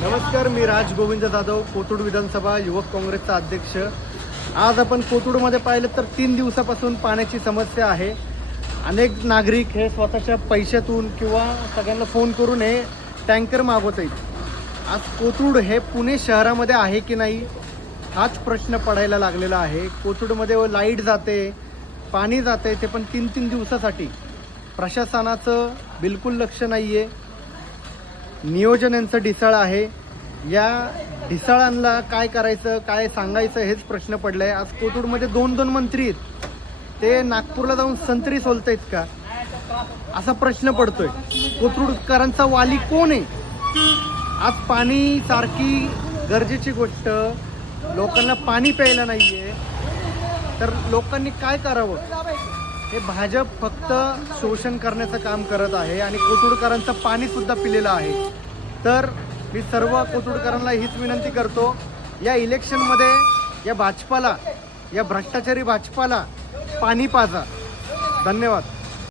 नमस्कार, मी राज गोविंद जाधव, कोथरूड विधानसभा युवक काँग्रेसचा अध्यक्ष। आज आपण कोथरूडमध्ये पाहिलं तर 3 दिवसापासून पाण्याची समस्या आहे। अनेक नागरिक हे स्वतःच्या पैशातून किंवा सगळ्यांना फोन करून हे टँकर मागवत आहेत। आज कोथरूड हे पुणे शहरामध्ये आहे की नाही हाच प्रश्न पडायला लागलेला आहे। कोथरूडमध्ये लाईट जाते, पाणी जाते, ते पण 3-3 दिवसासाठी। प्रशासनाचं बिलकुल लक्ष नाही आहे, नियोजन यांचं ढिसाळ आहे। या ढिसाळांना काय करायचं, काय सांगायचं हेच प्रश्न पडला आहे। आज कोथरूडमध्ये 2-2 मंत्री आहेत, ते नागपूरला जाऊन संत्री सोलत आहेत का असा प्रश्न पडतोय। कोथरूडकरांचा वाली कोण आहे? आज पाणी सारखी गरजेची गोष्ट, लोकांना पाणी प्यायला नाही आहे, तर लोकांनी काय करावं? हे भाजप फक्त शोषण करण्याचं काम करत आहे आणि कोथरूडकरांचं पाणीसुद्धा पिलेलं आहे। तर मी सर्व कोथरूडकरांना हीच विनंती करतो, या इलेक्शनमध्ये या भाजपाला, या भ्रष्टाचारी भाजपाला पाणी पाजा। धन्यवाद।